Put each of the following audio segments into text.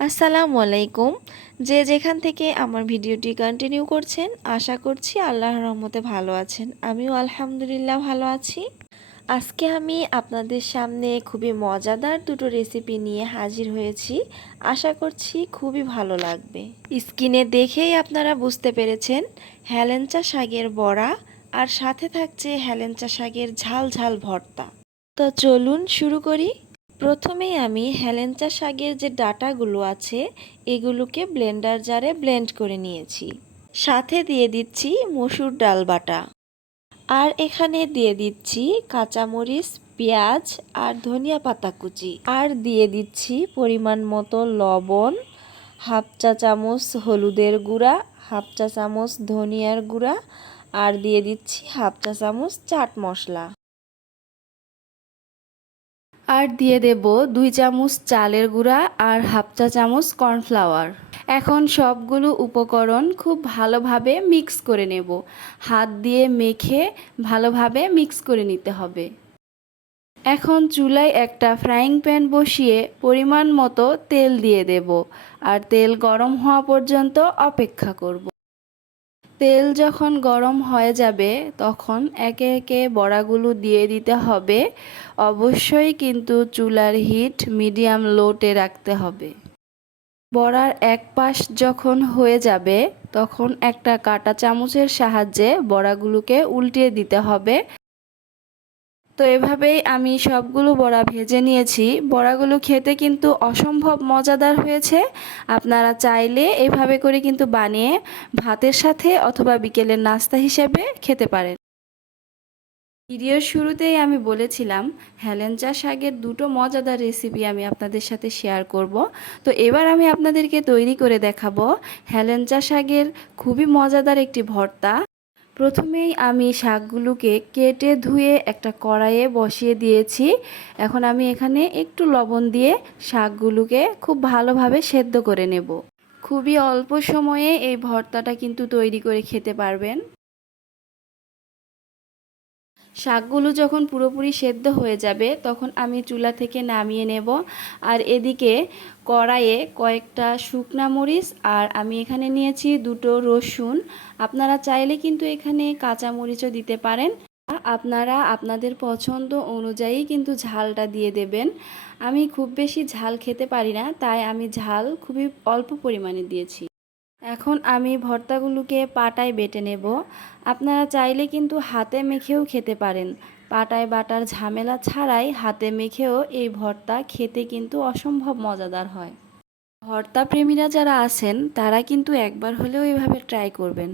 আসসালামু আলাইকুম। যে যেখান থেকে আমার ভিডিওটি কন্টিনিউ করছেন, আশা করছি আল্লাহর রহমতে ভালো আছেন। আমিও আলহামদুলিল্লাহ ভালো আছি। আজকে আমি আপনাদের সামনে খুবই মজাদার দুটো রেসিপি নিয়ে হাজির হয়েছি। আশা করছি খুবই ভালো লাগবে। স্ক্রিনে দেখেই আপনারা বুঝতে পেরেছেন হেলেঞ্চা শাকের বড়া, আর সাথে থাকছে হেলেঞ্চা শাকের ঝাল ঝাল ভর্তা। তো চলুন শুরু করি। প্রথমেই আমি হেলেঞ্চা শাকের যে ডাঁটাগুলো আছে এগুলোকে ব্লেন্ডার জারে ব্লেন্ড করে নিয়েছি। সাথে দিয়ে দিচ্ছি মসুর ডাল বাটা, আর এখানে দিয়ে দিচ্ছি কাঁচামরিচ, পেঁয়াজ আর ধনিয়া পাতা কুচি, আর দিয়ে দিচ্ছি পরিমাণ মতো লবণ, হাফ চা চামচ হলুদের গুঁড়া, হাফ চা চামচ ধনিয়ার গুঁড়া, আর দিয়ে দিচ্ছি হাফ চা চামচ চাট মশলা, আর দিয়ে দেব 2 চামচ চালের গুঁড়া আর হাফ চা চামচ কর্নফ্লাওয়ার। এখন সবগুলো উপকরণ খুব ভালোভাবে মিক্স করে নেব। হাত দিয়ে মেখে ভালোভাবে মিক্স করে নিতে হবে। এখন চুলায় একটা ফ্রাইং প্যান বসিয়ে পরিমাণ মতো তেল দিয়ে দেব, আর তেল গরম হওয়া পর্যন্ত অপেক্ষা করব। তেল যখন গরম হয়ে যাবে তখন একে একে বড়াগুলো দিয়ে দিতে হবে। অবশ্যই কিন্তু চুলার হিট মিডিয়াম লোতে রাখতে হবে। বড়ার এক পাশ যখন হয়ে যাবে তখন একটা কাঁটা চামচের সাহায্যে বড়াগুলোকে উল্টিয়ে দিতে হবে। তো এভাবেই আমি সবগুলো বড়া ভেজে নিয়েছি। বড়াগুলো খেতে কিন্তু অসম্ভব মজাদার হয়েছে। আপনারা চাইলে এভাবে করে কিন্তু বানিয়ে ভাতের সাথে অথবা বিকেলের নাস্তা হিসেবে খেতে পারেন। ভিডিওর শুরুতেই আমি বলেছিলাম হেলেঞ্চা শাকের দুটো মজাদার রেসিপি আমি আপনাদের সাথে শেয়ার করব। তো এবার আমি আপনাদেরকে তৈরি করে দেখাবো হেলেঞ্চা শাকের খুবই মজাদার একটি ভর্তা। প্রথমেই আমি শাকগুলোকে কেটে ধুয়ে একটা কড়াইয়ে বসিয়ে দিয়েছি। এখন আমি এখানে একটু লবণ দিয়ে শাকগুলোকে খুব ভালোভাবে সেদ্ধ করে নেব। খুবই অল্প সময়ে এই ভর্তাটা কিন্তু তৈরি করে খেতে পারবেন। শাকগুলো যখন পুরোপুরি সেদ্ধ হয়ে যাবে তখন আমি চুলা থেকে নামিয়ে নেব। আর এদিকে কড়াইয়ে কয়েকটা শুকনা মরিচ, আর আমি এখানে নিয়েছি দুটো রসুন। আপনারা চাইলে কিন্তু এখানে কাঁচা মরিচও দিতে পারেন। আপনারা আপনাদের পছন্দ অনুযায়ী কিন্তু ঝালটা দিয়ে দেবেন। আমি খুব বেশি ঝাল খেতে পারি না, তাই আমি ঝাল খুবই অল্প পরিমাণে দিয়েছি। এখন আমি ভর্তাগুলোকে পাটায় বেটে নেব। আপনারা চাইলে কিন্তু হাতে মেখেও খেতে পারেন। পাটায় বাটার ঝামেলা ছাড়াই হাতে মেখেও এই ভর্তা খেতে কিন্তু অসম্ভব মজাদার হয়। ভর্তা প্রেমীরা যারা আছেন তারা কিন্তু একবার হলেও এভাবে ট্রাই করবেন।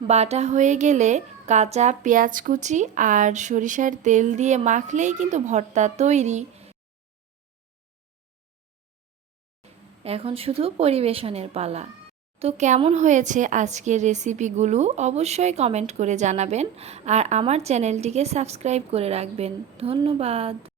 বাটা হয়ে গেলে কাঁচা পেঁয়াজ কুচি আর সরিষার তেল দিয়ে মাখলেই কিন্তু ভর্তা তৈরি। এখন শুধু পরিবেশনের পালা। তো কেমন হয়েছে আজকের রেসিপিগুলো অবশ্যই কমেন্ট করে জানাবেন, আর আমার চ্যানেলটিকে সাবস্ক্রাইব করে রাখবেন। ধন্যবাদ।